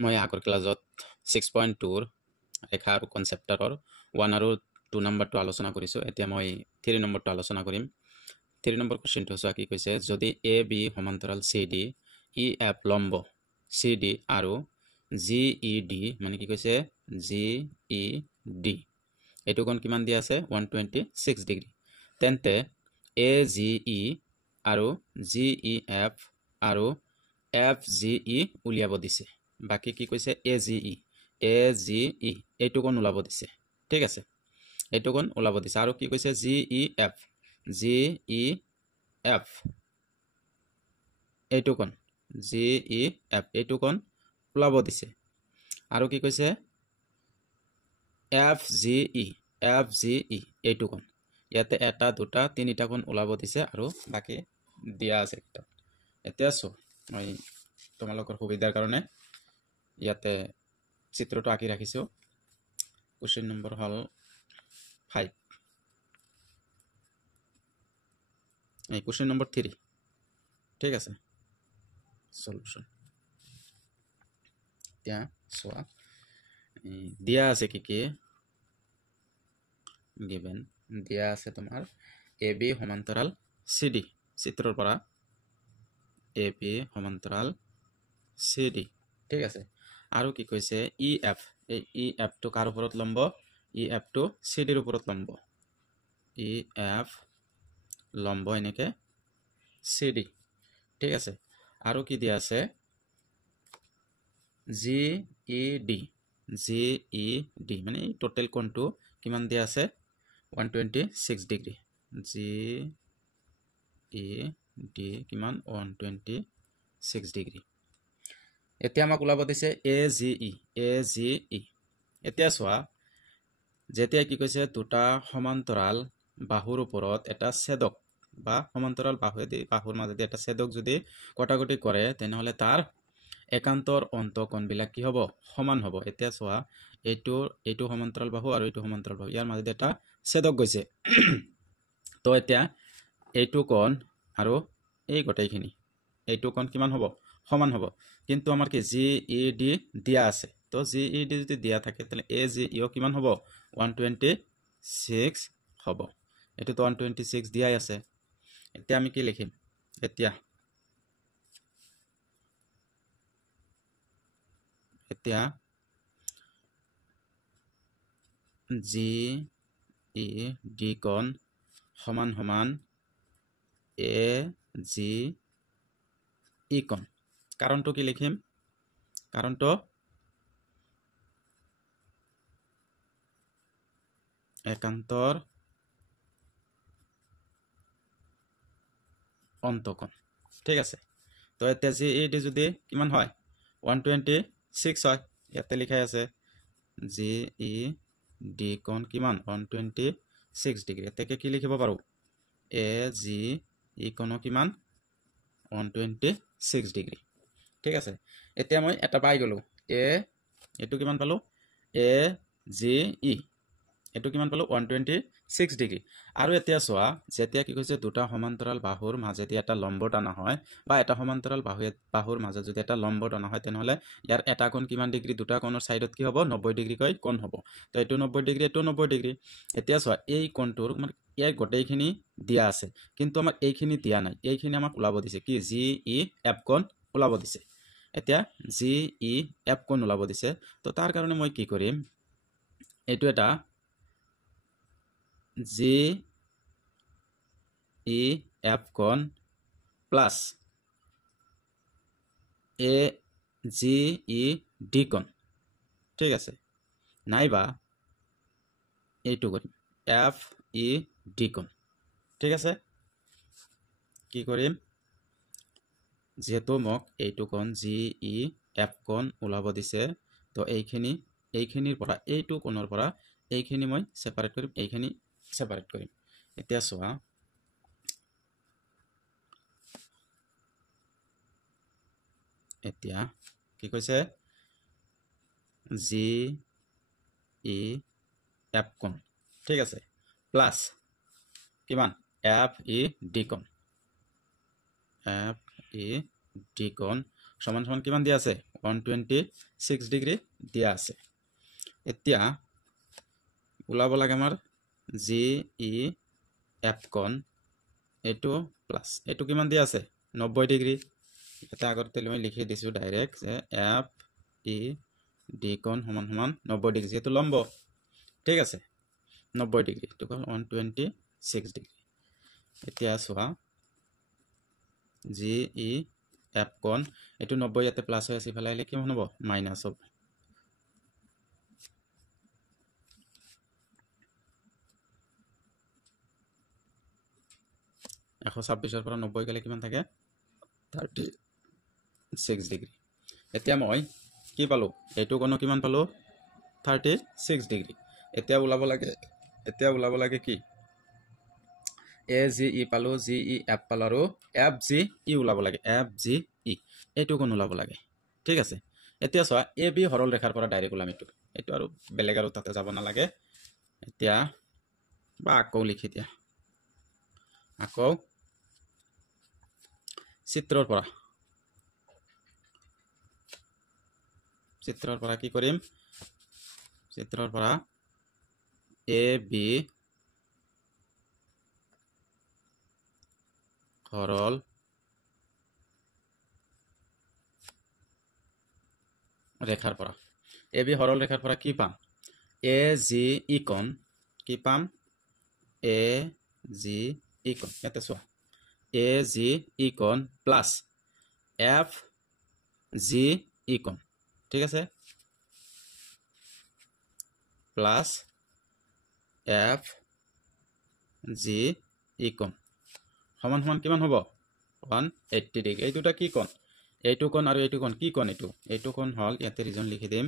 মই আগৰ ক্লাছত 6.2 ৰেখা আৰু কনচেপ্টাৰৰ 1 আৰু 2 নম্বৰটো আলোচনা কৰিছোঁ। এতিয়া মই 3 নম্বৰটো আলোচনা কৰিম। 3 নম্বৰ কুৱেশ্যনটো চোৱা কি কৈছে, যদি এ বি সমান্তৰাল চি ডি ই এফ লম্ব চি ডি আৰু জি ই ডি মানে কি কৈছে জি ই ডি এইটো কোণ কিমান দিয়া আছে 126 ডিগ্ৰী, তেন্তে এ জি ই আৰু জি ই এফ আৰু এফ জি ই উলিয়াব দিছে। বাকি কি কৈছে এ জি ই এইটো কোণ ওলাব দিছে। ঠিক আছে, এইটো কোণ ওলাব দিছে। আৰু কি কৈছে জি ই এফ এইটো কোণ জি ই এফ এইটো কোণ ওলাব দিছে। আৰু কি কৈছে এফ জি ই এইটো কোণ, ইয়াতে এটা দুটা তিনিটা কোণ ওলাব দিছে আৰু বাকি দিয়া আছে। এতিয়া চো মই তোমালোকৰ সুবিধাৰ কাৰণে ইয়াতে চিত্ৰটো আঁকি ৰাখিছো। কুৱেশ্যন নম্বৰ হল 5, এই কুৱেশ্যন নম্বৰ 3। ঠিক আছে, সলিউশন এতিয়া চোৱা দিয়া আছে কি কি গিভেন দিয়া আছে তোমাৰ এ বি সমান্তৰাল চি ডি, চিত্ৰৰ পৰা এ বি সমান্তৰাল চি ডি। ঠিক আছে, আৰু কি কৈছে ই এফ, এই ই এফটো কাৰ ওপৰত লম্ব, ই এফটো চি ডিৰ ওপৰত লম্ব, ই এফ লম্ব এনেকে চি ডি। ঠিক আছে, আৰু কি দিয়া আছে জি ই ডি মানে এই টোটেল কোণটো কিমান দিয়া আছে 126 ডিগ্ৰী, জি ই ডি কিমান 126 ডিগ্ৰী। এতিয়া আমাক ওলাব দিছে এ জি ই। এতিয়া চোৱা যেতিয়া কি কৈছে দুটা সমান্তৰাল বাহুৰ ওপৰত এটা ছেদক বা সমান্তৰাল বাহুৰ মাজেদি এটা ছেদক যদি কটাকটি কৰে তেনেহলে তাৰ একান্তৰ অন্তঃকোণবিলাক কি হ'ব সমান হ'ব। এতিয়া চোৱা এইটো সমান্তৰাল বাহু আৰু এইটো সমান্তৰাল বাহু, ইয়াৰ মাজেদি এটা ছেদক গৈছে। তো এতিয়া এইটো কোণ আৰু এই গোটেইখিনি এইটো কোণ কিমান হ'ব সমান হ'ব, কিন্তু আমাৰ কি জি ই ডি দিয়া আছে। তো জি ই ডি যদি দিয়া থাকে তাহলে এ জি ইও কিমান হ'ব 126 হ'ব। এইটোতো 126 দিয়াই আছে। এতিয়া আমি কি লিখিম, এতিয়া জি ই ডি কোণ সমান সমান এ জি ই কোণ। কাৰণটো কি লিখিম, কাৰণটো একান্তৰ অন্তঃকোণ। ঠিক আছে, তো এতিয়া জি ই ডি যদি কিমান হয় 126 হয়, ইয়াতে লিখাই আছে জি ই ডি কোণ কিমান 126 ডিগ্ৰী। এতেকে কি লিখিব পাৰো এ জি ই কোণো কিমান 126 ডিগ্ৰী। ঠিক আছে, এতিয়া মই এটা পাই গলো এইটো কিমান পালো এ জি ই এইটো কিমান পালো 126 ডিগ্ৰী। আৰু এতিয়া চোৱা যেতিয়া কি কৈছে দুটা সমান্তৰাল বাহুৰ মাজেদি এটা লম্ব টানা হয় বা এটা সমান্তৰাল বাহুৰ মাজত যদি এটা লম্ব টানা হয় তেনেহলে ইয়াৰ এটা কোণ কিমান ডিগ্ৰী, দুটা কোণৰ সাইডত কি হ'ব 90 ডিগ্ৰী কৈ কোণ হ'ব। তো এইটো 90 ডিগ্ৰী এইটো 90 ডিগ্ৰী। এতিয়া চোৱা এই কোণটোৰ মানে ইয়াৰ গোটেইখিনি দিয়া আছে কিন্তু আমাক এইখিনি দিয়া নাই, এইখিনি আমাক ওলাব দিছে কি জি ই এফ কোণ ওলাব দিছে। এতিয়া জি ই এফ কোণ ওলাব দিছে, তো তাৰ কাৰণে মই কি কৰিম এইটো এটা জি ই এফ কোণ প্লাস এ জি ই ডি কোণ। ঠিক আছে, নাইবা এইটো কৰিম এফ ই ডি কোণ। ঠিক আছে, কি কৰিম যেহেতু মোক এইটো কোণ জি ই এফ কোণ ওলাব দিছে, তো এইখিনিৰ পৰা এইটো কোণৰ পৰা এইখিনি মই সেপাৰেট কৰিম, এইখিনি সেপাৰেট কৰিম। এতিয়া চোৱা এতিয়া কি কৈছে জি ই এফ কোণ। ঠিক আছে, প্লাস কিমান এফ ই ডি কোণ সমান সমান কিমান দিয়া আছে 126 ডিগ্ৰী দিয়া আছে এতিয়া ওলাব লাগে আমাৰ জি ই এফ কোণ এইটো প্লাস এইটো কিমান দিয়া আছে 90 ডিগ্ৰী এটা আগতে মই লিখি দিছো ডাইৰেক্ট যে এফ ই ডি কোণ সমান সমান 90 ডিগ্ৰী যেটো লম্ব ঠিক আছে 90 ডিগ্ৰী তো 126 ডিগ্ৰী এতিয়া চোৱা জি ই এফ কোণ এইটো 90 ইয়াতে প্লাস হৈ আছে ইফালে আহিলে কিমান হ'ব মাইনাস হ'ব 126 পৰা 90 গলে কিমান থাকে 36 ডিগ্ৰী এতিয়া মই কি পালো এইটো কোণ কিমান পালো 36 ডিগ্ৰী এতিয়া ওলাব লাগে কি এ জি ই পালো জি ই এফ পালো আৰু এফ জি ই ওলাব লাগে এফ জি ই এইটো কোণ ওলাব লাগে ঠিক আছে এতিয়া চোৱা এ বি সৰল ৰেখাৰ পৰা ডাইৰেক্ট ওলাম এইটো আৰু বেলেগ আৰু তাতে যাব নালাগে এতিয়া বা আকৌ লিখি দিয়া আকৌ চিত্ৰৰ পৰা কি কৰিম চিত্ৰৰ পৰা এ বি সৰল ৰেখাৰ পৰা এ বি সৰল ৰেখাৰ পৰা কি পাম এ জি ই কোণ কি পাম এ জি ই কোণ ইয়াতে চোৱা এ জি ই কোণ প্লাস এফ জি ই কোণ ঠিক আছে প্লাস এফ জি ই কোণ সমান সমান কিমান হ'ব 180 ডিগ্ৰী এই দুটা কি কোণ এইটো কোণ আৰু এইটো কোণ কি কোণ এইটো কোণ হল ইয়াতে ৰিজন লিখি দিম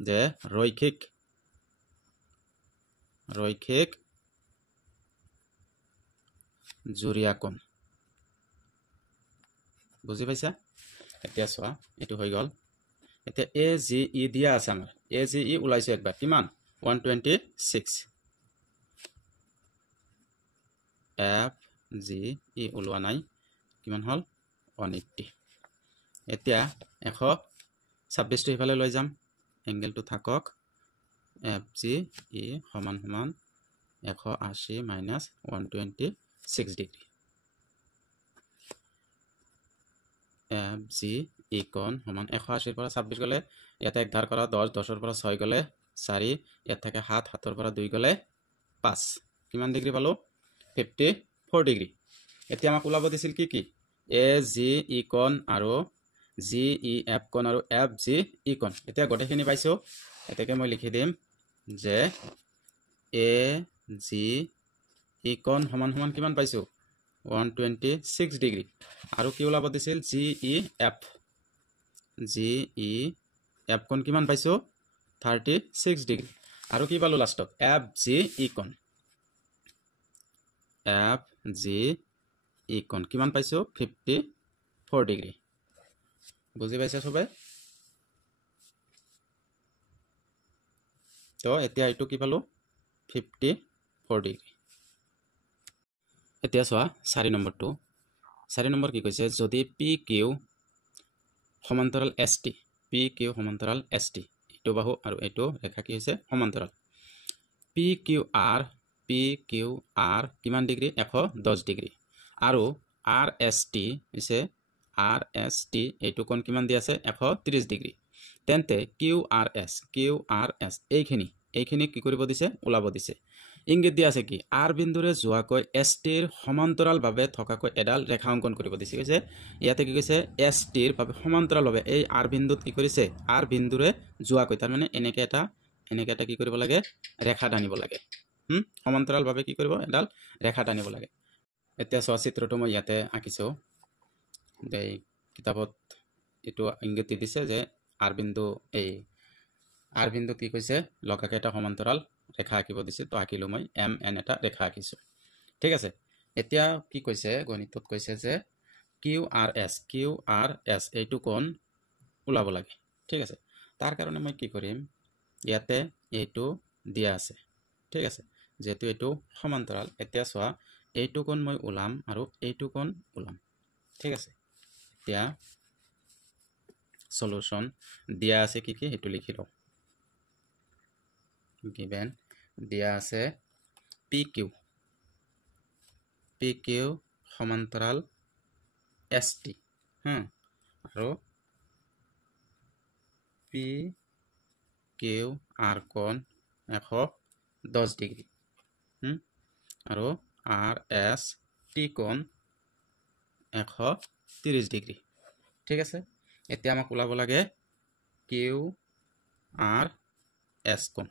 যে ৰৈখিক জুৰিয়া কোণ বুজি পাইছা এতিয়া চোৱা এইটো হৈ গল এতিয়া এ জি ই দিয়া আছে আমাৰ এ জি ই ওলাইছে একবাৰ কিমান 126 এফ জি ই ওলোৱা নাই কিমান হল 180 এতিয়া 126 টো ইফালে লৈ যাম এংগেলটো থাকক এফ জি ই সমান সমান 180 মাইনাস 126 ডিগ্ৰী এফ জি ই কোণ সমান 180 পৰা 26 গলে ইয়াতে এক ধাৰ কৰা 10 10 পৰা 6 গলে 4 ইয়াত থাকে 7 7 পৰা 2 গলে 5 কিমান ডিগ্ৰী পালো 54 ডিগ্ৰী এতিয়া আমাক ওলাব দিছিল কি এ জি ই কোণ আৰু জি ই এফ কোণ আৰু এফ জি ই কোণ এতিয়া গোটেইখিনি পাইছো এটাকে মই লিখি দিম যে এ জি ই কোণ সমান সমান কিমান পাইছো 126 ডিগ্ৰী আৰু কি ওলাব দিছিল জি ই এফ কোণ কিমান পাইছো 36 ডিগ্ৰী আৰু কি পালো লাষ্টত এফ জি ই কোণ এফ জি ই কোণ কিমান পাইছো 54 ডিগ্ৰী বুজি পাইছে সবে তো এতিয়া এইটো কি পালো 54 ডিগ্ৰী এতিয়া চোৱা 4 নম্বৰ কি কৈছে যদি পি কিউ সমান্তৰাল এছ টি এইটো বাহু আৰু এইটো ৰেখা কি হৈছে সমান্তৰাল পি কিউ আৰ কিমান ডিগ্ৰী 110 ডিগ্ৰী আৰু আৰ এছ টি হৈছে এইটো কোণ কিমান দি আছে 130 ডিগ্ৰী তেন্তে কিউ আৰ এছ এইখিনি কি কৰিব দিছে ওলাব দিছে ইংগিত দিয়া আছে কি আৰ বিন্দুৰে যোৱাকৈ এছ টিৰ সমান্তৰালভাৱে থকাকৈ এডাল ৰেখা অংকন কৰিব দিছে কৈছে ইয়াতে কি কৈছে এছ টিৰ বাবে সমান্তৰালভাৱে এই আৰ বিন্দুত কি কৰিছে আৰ বিন্দুৰে যোৱাকৈ তাৰ মানে এনেকে এটা কি কৰিব লাগে ৰেখা টানিব লাগে সমান্তৰালভাৱে কি কৰিব এডাল ৰেখা টানিব লাগে এতিয়া চোৱা চিত্ৰটো মই ইয়াতে আঁকিছো এই কিতাপত এইটো ইংগিত দিছে যে আৰ বিন্দু কি কৈছে লগাকে এটা সমান্তৰাল ৰেখা আঁকিব দিছে তো আঁকিলো মই এম এন এটা ৰেখা আঁকিছো ঠিক আছে এতিয়া কি কৈছে গণিতত কৈছে যে কিউ আৰ এছ এইটো কোণ ওলাব লাগে ঠিক আছে তাৰ কাৰণে মই কি কৰিম ইয়াতে এইটো দিয়া আছে ঠিক আছে যেহেতু এইটো সমান্তৰাল এতিয়া চোৱা এইটো কোণ মই ওলাম আৰু এইটো কোণ ওলাম ঠিক আছে এতিয়া সলিউশন দিয়া আছে কি কি হেতু লিখি লও given দিয়া আছে PQ সমান্তৰাল ST আৰু PQ R কোণ 110 ডিগ্ৰী আৰু RS T কোণ 130 ডিগ্ৰী ঠিক আছে এতিয়া আমাক ওলাব লাগে QRS কোণ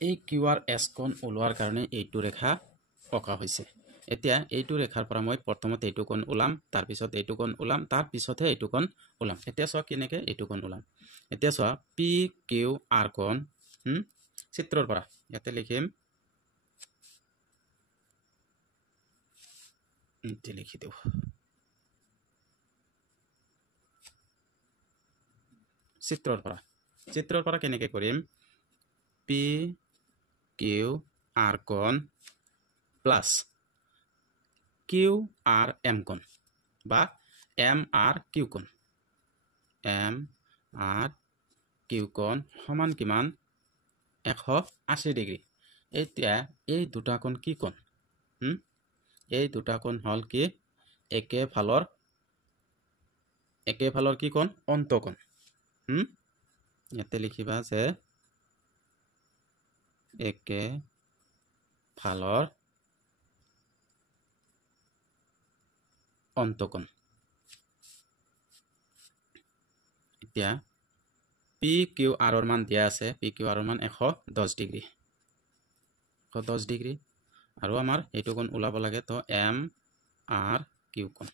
এই QRS কোণ ওলোৱাৰ কাৰণে এইটো ৰেখা অঁকা হৈছে এতিয়া এইটো ৰেখাৰ পৰা মই প্ৰথমতে এইটো কোণ ওলাম তাৰ পিছত এইটো কোণ ওলাম তাৰ পিছতহে এইটো কোণ ওলাম এতিয়া চোৱা কেনেকৈ এইটো কোণ ওলাম এতিয়া চোৱা PQR কোণ চিত্ৰৰ পৰা ইয়াতে লিখিম লিখি দিওঁ চিত্ৰৰ পৰা কেনেকৈ কৰিম PQR কোণ প্লাছ QRM কোণ বা MRQ কোণ MRQ কোণ সমান কিমান 180 ডিগ্ৰী এতিয়া এই দুটা কোণ কি কোণ এই দুটা কোণ হল কি একে ফালৰ কি কোণ অন্তঃকোণ ইয়াতে লিখিবা যে একে ফালৰ অন্তঃকোণ এতিয়া PQR ৰ মান দিয়া আছে PQR ৰ মান 110 ডিগ্ৰী আৰু আমাৰ এইটো কোণ ওলাব লাগে তো MRQ কোণ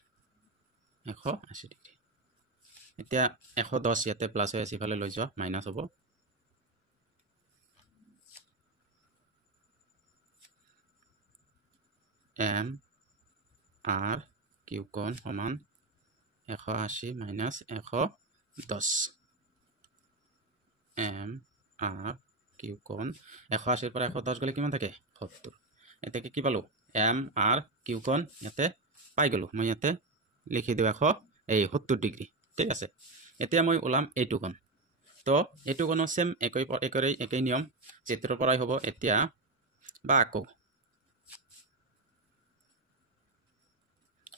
180 ডিগ্ৰী এতিয়া 110 ইয়াতে প্লাস হৈ আছে ইফালে লৈ যোৱা মাইনাস হ'ব MRQ কোণ সমান 180 মাইনাস 110 MRQ কোণ 180 পৰা 110 গলে কিমান থাকে 70 এতিয়া কি পালো MRQ কোণ ইয়াতে পাই গলো মই ইয়াতে লিখি দিও 70 ডিগ্ৰী ঠিক আছে এতিয়া মই ওলাম এইটো কোণ তো এইটো কোণ সেম একই নিয়ম চিত্ৰৰ পৰাই হ'ব এতিয়া বা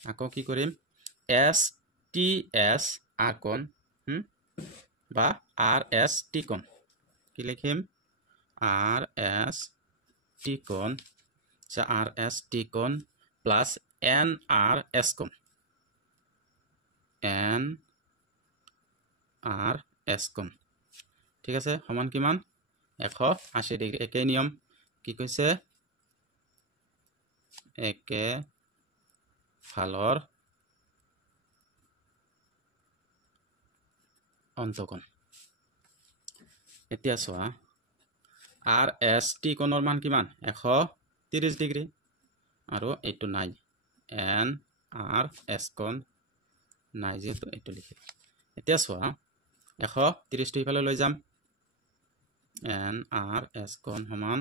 আকৌ কি কৰিম STS R কোণ বা RST কোণ কি লিখিম RST কোণ RST কোণ প্লাস NRS কোণ NRS কোণ ঠিক আছে সমান কিমান 180 ডিগ্ৰী একে নিয়ম কি কৈছে একে ফালৰ অন্তঃকোণ এতিয়া চোৱা RST কোণৰ মান কিমান 130 ডিগ্ৰী আৰু এইটো নাই NRS কোণ নাই যেহেতু এইটো লিখি এতিয়া চোৱা 130 টো ইফালে লৈ যাম NRS কোণ সমান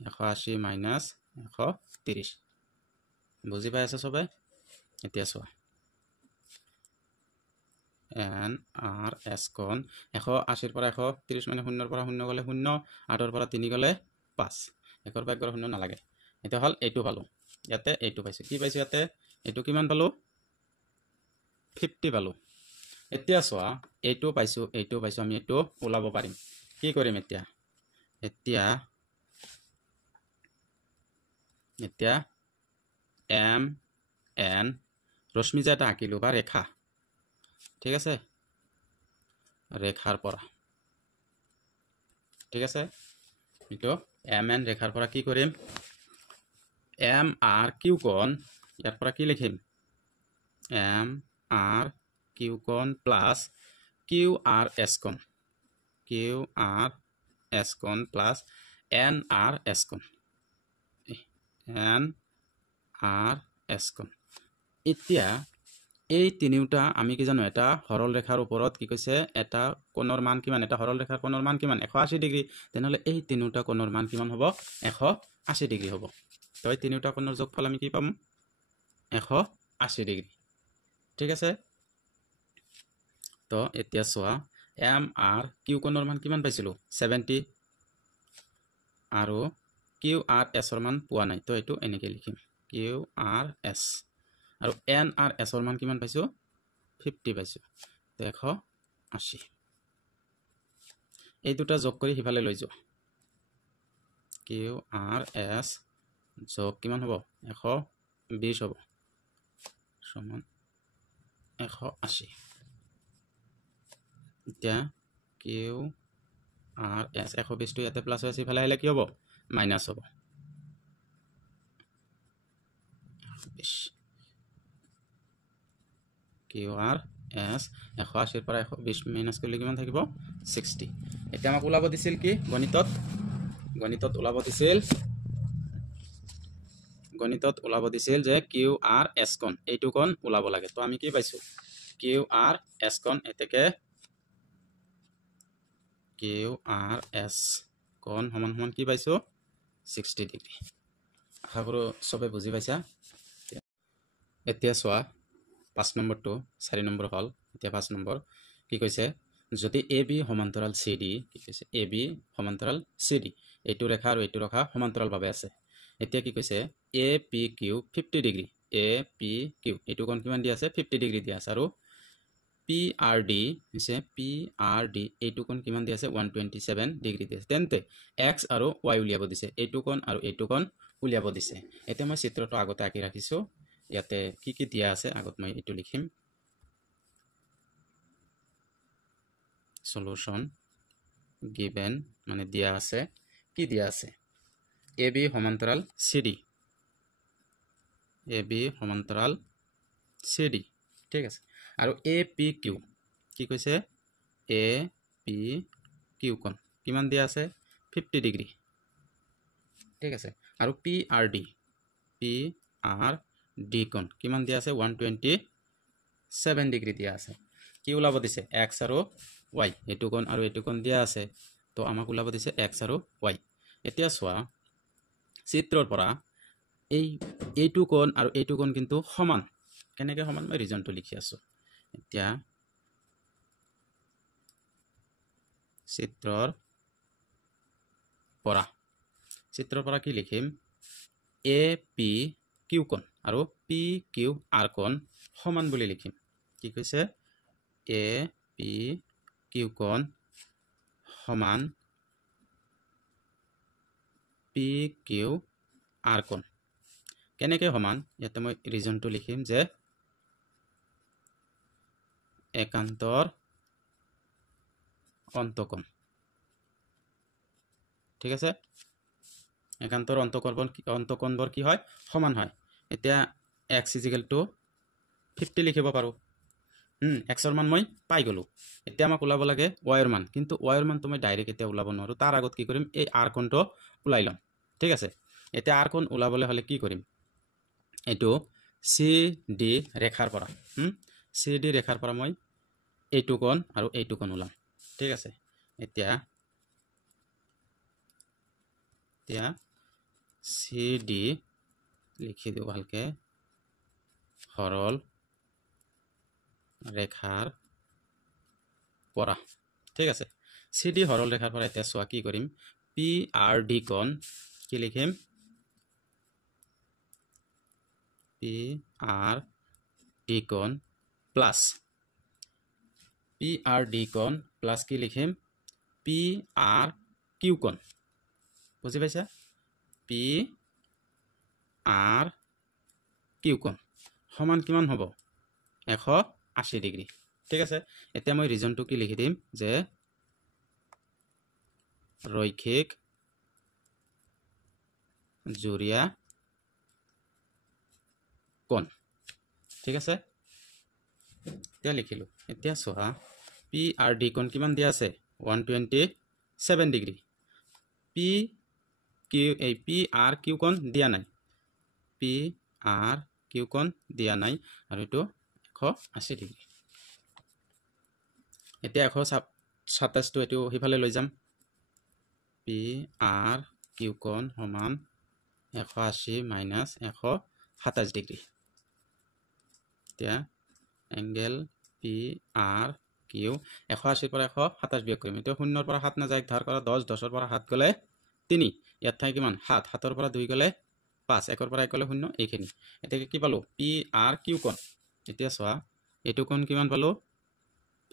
180 মাইনাস 130 বুজি পাই আছে সবে এতিয়া চোৱা NRS কোণ 180 পৰা 130 মানে 0 পৰা 0 গলে 0 8 পৰা 3 গলে 5 1 পৰা 1 0 নালাগে এটা হল এইটো পালো ইয়াতে এইটো পাইছো কি পাইছো ইয়াতে এইটো কিমান পালো 50 পালো এতিয়া চোৱা এইটো পাইছো আমি এইটো ওলাব পাৰিম কি কৰিম এতিয়া MN ৰশ্মি যে এটা আঁকিলো বা ৰেখা ঠিক আছে ৰেখাৰ পৰা ঠিক আছে এইটো MN ৰেখাৰ পৰা কি কৰিম MRQ কোণ ইয়াৰ পৰা কি লিখিম MRQ কোণ প্লাস QRS কোণ প্লাস NRS কোণ NRS কোণ এতিয়া এই তিনিটা আমি কি জানো এটা সৰল ৰেখাৰ ওপৰত কি কৈছে এটা কোণৰ মান কিমান এটা সৰল ৰেখাৰ কোণৰ মান কিমান 180 ডিগ্ৰী তেনেহলে এই তিনিটা কোণৰ মান কিমান হ'ব 180 ডিগ্ৰী হ'ব তো এই তিনিটা কোণৰ যোগফল আমি কি পাম 180 ডিগ্ৰী ঠিক আছে তো এতিয়া চোৱা এম আৰ কিউ কোণৰ মান কিমান পাইছিলোঁ 70 আৰু কিউ আৰ এছৰ মান পোৱা নাই তো এইটো এনেকৈ লিখিম কিউ আৰ এছ আৰু এন আৰ এছৰ মান কিমান পাইছোঁ 50 পাইছোঁ তো 180 এই দুটা যোগ কৰি সিফালে লৈ যাওঁ কিউ আৰ এছ যোগ কিমান হ'ব 120 হ'ব সমান 180 এতিয়া কিউ আৰ এছ 120 ইয়াতে প্লাছ হৈ আছে ইফালে আহিলে কি হ'ব মাইনাছ হ'ব 120 কিউ আৰ এছ 180 পৰা 120 মাইনাছ কৰিলে কিমান থাকিব 60 এতিয়া আমাক ওলাব দিছিল কি গণিতত ওলাব দিছিল যে কিউ আৰ এছ কোণ এইটো কোণ ওলাব লাগে তো আমি কি পাইছোঁ কিউ আৰ এছ কোণ এতেকে কিউ আৰ এছ কোণ সমান সমান কি পাইছোঁ 60 ডিগ্ৰী আশা কৰোঁ চবে বুজি পাইছা এতিয়া চোৱা 5 নম্বৰটো 4 নম্বৰ হ'ল এতিয়া 5 নম্বৰ কি কৈছে যদি এ বি সমান্তৰাল চি ডি কি কৈছে এ বি সমান্তৰাল চি ডি এইটো ৰেখা আৰু এইটো ৰেখা সমান্তৰালভাৱে আছে এতিয়া কি কৈছে A P Q 50 degree A P Q এইটো কোণ কিমান দিয়া আছে 50 ডিগ্ৰী দিয়া আছে আৰু পি আৰ ডি হৈছে পি আৰ ডি এইটো কোণ কিমান দিয়া আছে 127 ডিগ্ৰী দিয়া আছে তেন্তে এক্স আৰু ৱাই উলিয়াব দিছে এইটো কোণ আৰু এইটো কোণ উলিয়াব দিছে এতিয়া মই চিত্ৰটো আগতে আঁকি ৰাখিছোঁ ইয়াতে কি দিয়া আছে আগত মই এইটো লিখিম সলিউশন গিভেন মানে দিয়া আছে কি দিয়া আছে এ বি সমান্তৰাল চি ডি ঠিক আছে আৰু এ পি কিউ কি কৈছে এ পি কিউ কোণ কিমান দিয়া আছে 50 ডিগ্ৰী ঠিক আছে আৰু পি আৰ ডি কোণ কিমান দিয়া আছে 127 ডিগ্ৰী দিয়া আছে কি ওলাব দিছে এক্স আৰু ৱাই এইটো কোণ আৰু এইটো কোণ দিয়া আছে তো আমাক ওলাব দিছে এক্স আৰু ৱাই এতিয়া চোৱা চিত্ৰৰ পৰা এইটো কোণ আৰু এইটো কোণ কিন্তু সমান কেনেকৈ সমান মই ৰিজনটো লিখি আছোঁ এতিয়া চিত্ৰৰ পৰা কি লিখিম এ পি কিউ কোণ আৰু পি কিউ আৰ কোণ সমান বুলি লিখিম কি কৈছে এ পি কিউ কোণ সমান পি কিউ আৰ কোণ কেনেকৈ সমান ইয়াতে মই ৰিজনটো লিখিম যে একান্তৰ অন্তঃকোণ ঠিক আছে একান্তৰ অন্তঃকোণবোৰ কি হয় সমান হয় এতিয়া x = 50 লিখিব পাৰোঁ এক্সৰ মান মই পাই গ'লোঁ এতিয়া আমাক ওলাব লাগে ৱাইৰ মান কিন্তু ৱাইৰ মানটো মই ডাইৰেক্ট এতিয়া ওলাব নোৱাৰোঁ তাৰ আগত কি কৰিম এই আৰ কোণটো ওলাই ল'ম ঠিক আছে এতিয়া আৰ কোণ ওলাবলৈ হ'লে কি কৰিম এইটো চি ডি ৰেখাৰ পৰা মই এইটো কোণ আৰু এইটো কোণ ওলাম ঠিক আছে এতিয়া চি ডি লিখি দিওঁ ভালকে সৰল ৰেখাৰ পৰা ঠিক আছে চি ডি সৰল ৰেখাৰ পৰা এতিয়া চোৱা কি কৰিম পি আৰ ডি কোণ কি লিখিম পি আৰ ডি কোণ প্লাছ কি লিখিম পি আৰ কিউ কোণ বুজি পাইছা পি আৰ কিউ কোণ সমান কিমান হ'ব 180 ডিগ্ৰী ঠিক আছে এতিয়া মই ৰিজনটো কি লিখি দিম যে ৰৈখিক জুৰীয়া কোণ ঠিক আছে এতিয়া লিখিলোঁ এতিয়া চোৱা পি আৰ ডি কোণ কিমান দিয়া আছে 127 ডিগ্ৰী পি আৰ কিউ কোণ দিয়া নাই আৰু এইটো 180 ডিগ্ৰী এতিয়া 127টো এইটো সিফালে লৈ যাম পি আৰ কিউ কোণ সমান 180 মাইনাছ 127 ডিগ্ৰী এতিয়া এংগেল পি আৰ কিউ 180 পৰা 127 বিয়োগ কৰিম এতিয়া 0 ৰ পৰা 7 না যায় ধাৰ কৰা 10 10 ৰ পৰা 7 গলে 3 ইয়াত থাকি কিমান 7 7 ৰ পৰা 2 গলে 5 1 ৰ পৰা 1 গলে 0 এইখিনি এতিয়া কি পালো পি আৰ কিউ কোণ এতিয়া চোৱা এটো কোণ কিমান পালো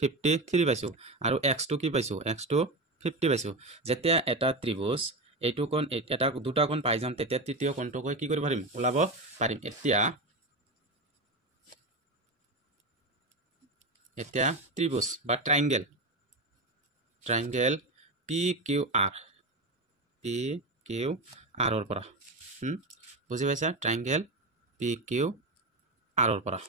53 পাইছো আৰু x টো কি পাইছো x টো 50 পাইছো যেতিয়া এটা ত্ৰিভুজ এইটো কোণ এটা দুটা কোণ পাই যাম তেতিয়া তৃতীয় কোণটো কি কৰিব পাৰিম ওলাব পাৰিম এতিয়া ত্ৰিভুজ বা ট্ৰায়াঙ্গেল পি কিউ আৰ ৰ পৰা বুজি পাইছা ট্ৰায়াঙ্গেল পি কিউ আৰ ৰ পৰা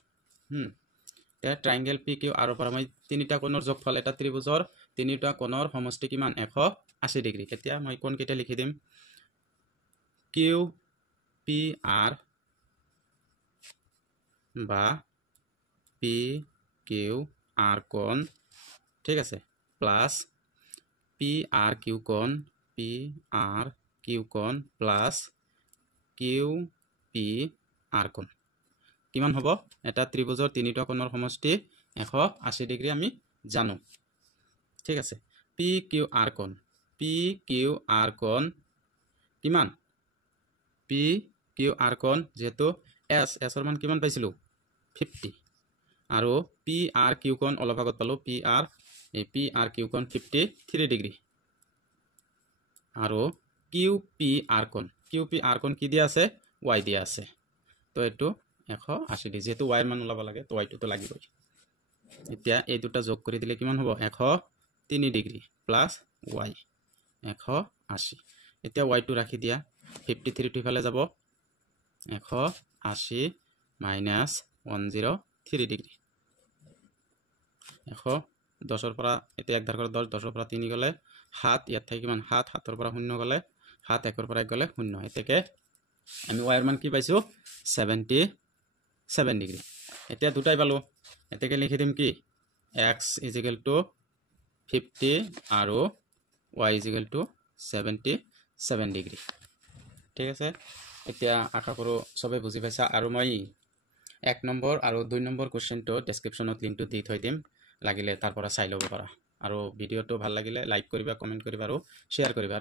এতিয়া ট্ৰায়াঙ্গেল পি কিউ আৰ ৰ পৰা মই তিনিটা কোণৰ যোগফল এটা ত্ৰিভুজৰ তিনিটা কোণৰ সমষ্টি কিমান 180 ডিগ্ৰী এতিয়া মই কোণ কেইটা লিখি দিম কিউ পি আৰ বা পি কিউ আৰ কোণ ঠিক আছে প্লাস পি আৰ কিউ কোণ প্লাস কিউ পি আৰ কোণ কিমান হ'ব এটা ত্ৰিভুজৰ তিনিটা কোণৰ সমষ্টি 180 ডিগ্ৰী আমি জানো ঠিক আছে পি কিউ আৰ কোণ কিমান পি কিউ আৰ কোণ যেহেতু এস ৰ মান কিমান পাইছিলো 50 আৰু পি আৰ কিউ কোণ অলপ আগত পালো পি আৰ কিউ কোণ 53 ডিগ্ৰী আৰু কিউ পি আৰ কোণ কি দিয়া আছে y দিয়া আছে তো এটো 180 ডিগ্ৰী যেহেতু y মান ওলাব লাগে তো y টো লাগিবই এতিয়া এই দুটা যোগ কৰি দিলে কিমান হ'ব 103 ডিগ্ৰী প্লাস y 180 এতিয়া y টো ৰাখি দিয়া 53 টো ইফালে যাব 180 মাইনাস 103 ডিগ্ৰী 110 ৰ পৰা এতিয়া এক ধাৰ কৰা 10 10 ৰ পৰা 3 গলে 7 ইয়াত থাকি কিমান 7 7 ৰ পৰা 0 গলে 7 1 ৰ পৰা 1 গলে 0 এতেকে আমি y ৰ মান কি পাইছো 77 ডিগ্ৰী এতিয়া দুটাই পালো এতেকে লিখি দিম কি x = 50 আৰু y = 77 ডিগ্ৰী ঠিক আছে এতিয়া আশা কৰো সবে বুজি পাইছা আৰু মই 1 নম্বৰ আৰু 2 নম্বৰ কোৱেশ্চনটো ডেসক্ৰিপচনত লিংকটো দি থৈ দিম লাগিলে তাৰ পৰা চাই লব পাৰা আৰু ভিডিওটো ভাল লাগিলে লাইক কৰিবা কমেন্ট কৰিবা আৰু শেয়াৰ কৰিবা